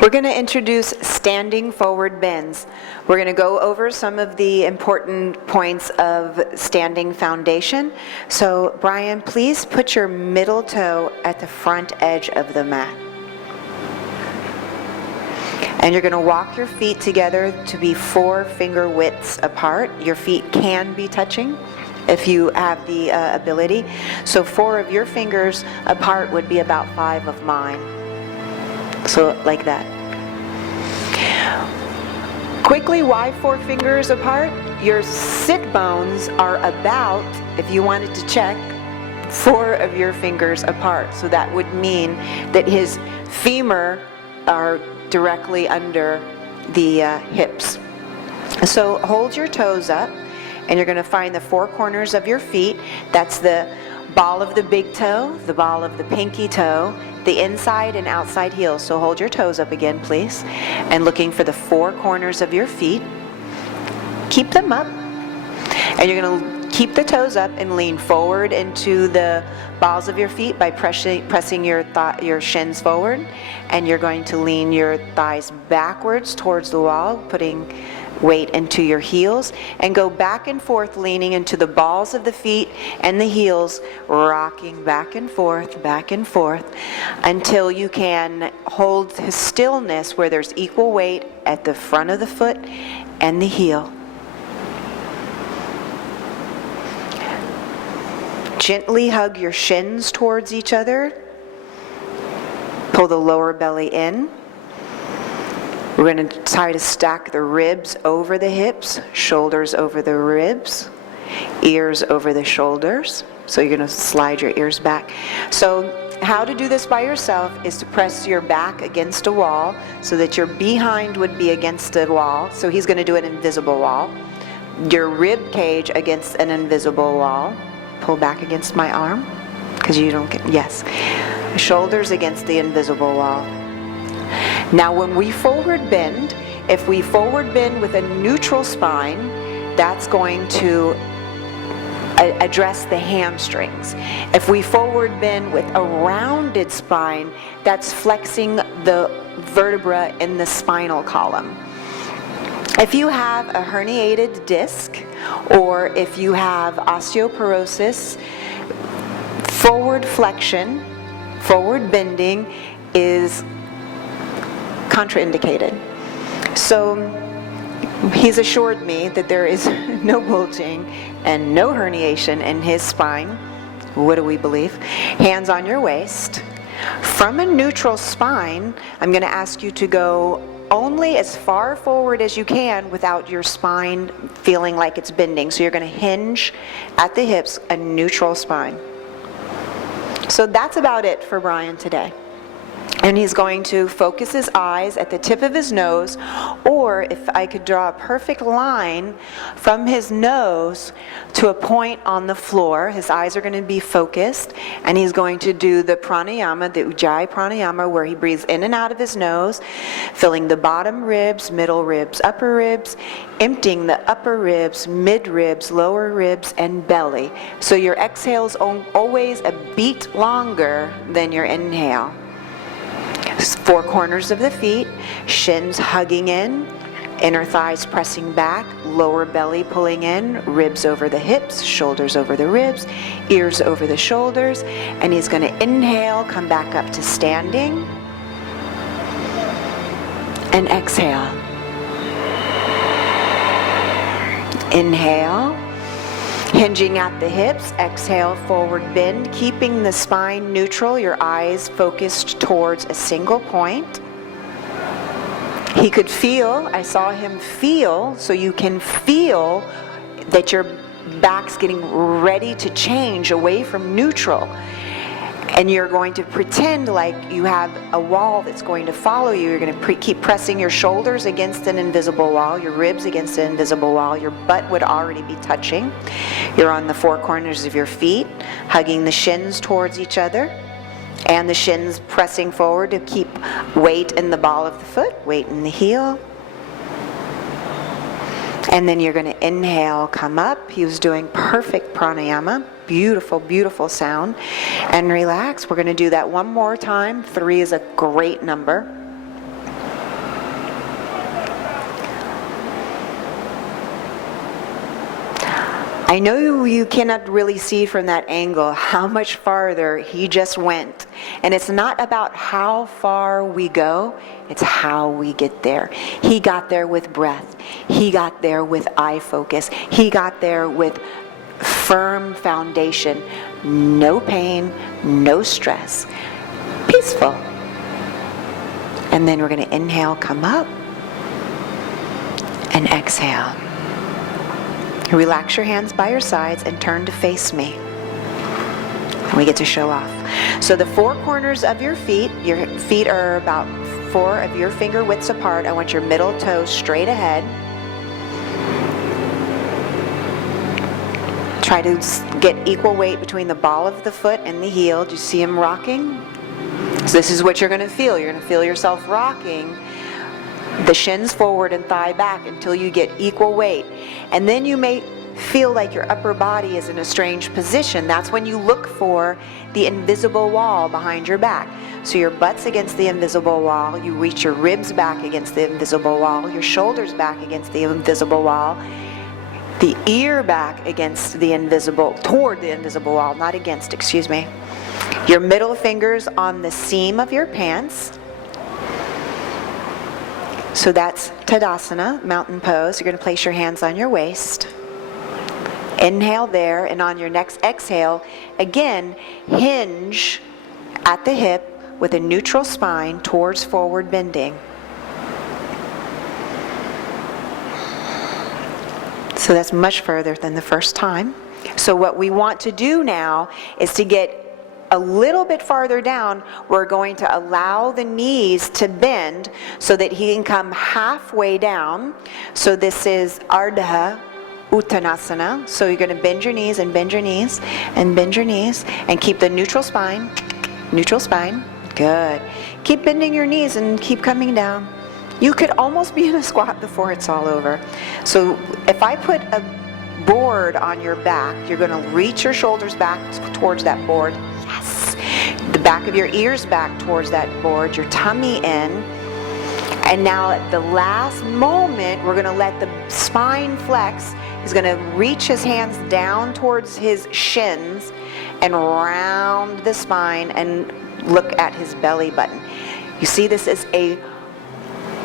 We're going to introduce standing forward bends. We're going to go over some of the important points of standing foundation. So Brian, please put your middle toe at the front edge of the mat. And you're going to walk your feet together to be 4 finger widths apart. Your feet can be touching if you have the ability. So 4 of your fingers apart would be about 5 of mine. So like that. Quickly, why 4 fingers apart? Your sit bones are about, if you wanted to check, 4 of your fingers apart. So that would mean that his femur are directly under the hips. So hold your toes up, and you're going to find the 4 corners of your feet. That's the ball of the big toe, the ball of the pinky toe, the inside and outside heels. So hold your toes up again, please. And looking for the 4 corners of your feet. Keep them up. And you're going to keep the toes up and lean forward into the balls of your feet by pressing your shins forward. And you're going to lean your thighs backwards towards the wall, putting weight into your heels, and go back and forth, leaning into the balls of the feet and the heels, rocking back and forth, until you can hold stillness where there's equal weight at the front of the foot and the heel. Gently hug your shins towards each other. Pull the lower belly in. We're going to try to stack the ribs over the hips, shoulders over the ribs, ears over the shoulders. So you're going to slide your ears back. So how to do this by yourself is to press your back against a wall so that your behind would be against a wall. So he's going to do an invisible wall. Your rib cage against an invisible wall. Pull back against my arm because you don't get, yes. Shoulders against the invisible wall. Now when we forward bend, if we forward bend with a neutral spine, that's going to address the hamstrings. If we forward bend with a rounded spine, that's flexing the vertebra in the spinal column. If you have a herniated disc, or if you have osteoporosis, forward flexion, forward bending is contraindicated. So he's assured me that there is no bulging and no herniation in his spine. What do we believe? Hands on your waist. From a neutral spine, I'm going to ask you to go only as far forward as you can without your spine feeling like it's bending. So you're going to hinge at the hips, a neutral spine. So that's about it for Brian today. And he's going to focus his eyes at the tip of his nose, or if I could draw a perfect line from his nose to a point on the floor, his eyes are going to be focused, and he's going to do the pranayama, the Ujjayi pranayama, where he breathes in and out of his nose, filling the bottom ribs, middle ribs, upper ribs, emptying the upper ribs, mid ribs, lower ribs, and belly. So your exhale is always a beat longer than your inhale. 4 corners of the feet, shins hugging in, inner thighs pressing back, lower belly pulling in, ribs over the hips, shoulders over the ribs, ears over the shoulders, and he's going to inhale, come back up to standing, and exhale. Inhale. Hinging at the hips, exhale, forward bend, keeping the spine neutral, your eyes focused towards a single point. He could feel, I saw him feel, so you can feel that your back's getting ready to change away from neutral. And you're going to pretend like you have a wall that's going to follow you. You're going to keep pressing your shoulders against an invisible wall, your ribs against an invisible wall. Your butt would already be touching. You're on the 4 corners of your feet, hugging the shins towards each other, and the shins pressing forward to keep weight in the ball of the foot, weight in the heel. And then you're going to inhale, come up. He was doing perfect pranayama. Beautiful, beautiful sound. And relax. We're going to do that one more time. 3 is a great number. I know you cannot really see from that angle how much farther he just went. And it's not about how far we go, it's how we get there. He got there with breath. He got there with eye focus. He got there with firm foundation. No pain, no stress. Peaceful. And then we're going to inhale, come up, and exhale. Relax your hands by your sides and turn to face me. We get to show off. So the four corners of your feet are about 4 of your finger widths apart. I want your middle toes straight ahead. Try to get equal weight between the ball of the foot and the heel. Do you see them rocking? So this is what you're going to feel. You're going to feel yourself rocking the shins forward and thigh back until you get equal weight. And then you may feel like your upper body is in a strange position. That's when you look for the invisible wall behind your back. So your butt's against the invisible wall. You reach your ribs back against the invisible wall. Your shoulders back against the invisible wall. The ear back against the invisible, toward the invisible wall, not against, excuse me. Your middle fingers on the seam of your pants. So that's Tadasana, mountain pose. You're going to place your hands on your waist. Inhale there, and on your next exhale, again, hinge at the hip with a neutral spine towards forward bending. So that's much further than the first time. So what we want to do now is to get a little bit farther down. We're going to allow the knees to bend so that he can come halfway down. So this is Ardha Uttanasana. So you're going to bend your knees and bend your knees and bend your knees and keep the neutral spine. Neutral spine. Good. Keep bending your knees and keep coming down. You could almost be in a squat before it's all over. So if I put a board on your back, you're going to reach your shoulders back towards that board. Yes. The back of your ears back towards that board, your tummy in. And now at the last moment, we're going to let the spine flex. He's going to reach his hands down towards his shins and round the spine and look at his belly button. You see, this is a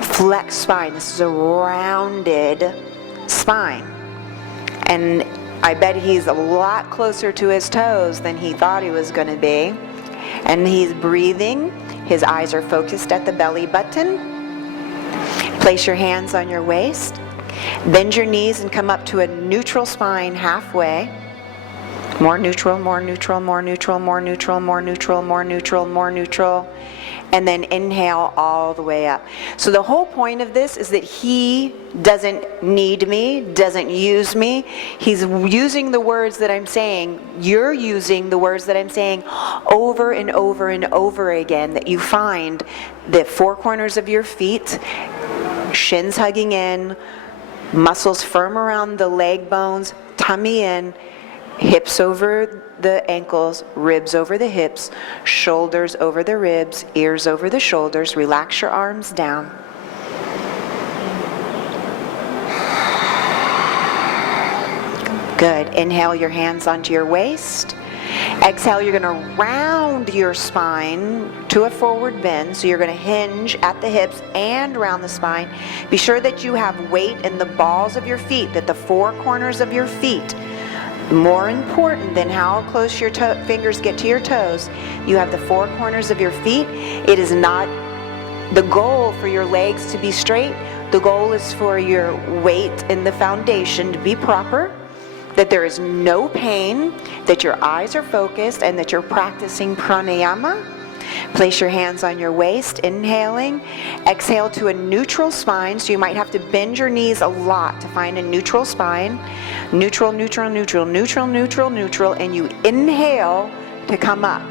flex spine. This is a rounded spine. And I bet he's a lot closer to his toes than he thought he was going to be. And he's breathing. His eyes are focused at the belly button. Place your hands on your waist. Bend your knees and come up to a neutral spine halfway. More neutral, more neutral, more neutral, more neutral, more neutral, more neutral, more neutral. And then inhale all the way up. So the whole point of this is that he doesn't need me, doesn't use me. He's using the words that I'm saying. You're using the words that I'm saying over and over and over again, that you find the four corners of your feet, shins hugging in, muscles firm around the leg bones, tummy in, hips over the ankles, ribs over the hips, shoulders over the ribs, ears over the shoulders. Relax your arms down. Good. Inhale your hands onto your waist. Exhale, you're going to round your spine to a forward bend. So you're going to hinge at the hips and round the spine. Be sure that you have weight in the balls of your feet, that the four corners of your feet, more important than how close your fingers get to your toes, you have the four corners of your feet. It is not the goal for your legs to be straight. The goal is for your weight in the foundation to be proper, that there is no pain, that your eyes are focused, and that you're practicing pranayama. Place your hands on your waist, inhaling. Exhale to a neutral spine, so you might have to bend your knees a lot to find a neutral spine. Neutral, neutral, neutral, neutral, neutral, neutral, and you inhale to come up.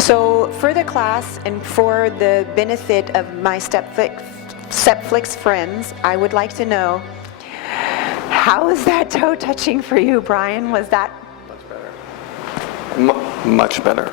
So for the class and for the benefit of my StepFlix friends, I would like to know, how is that toe touching for you, Brian? Was that much better. Much better.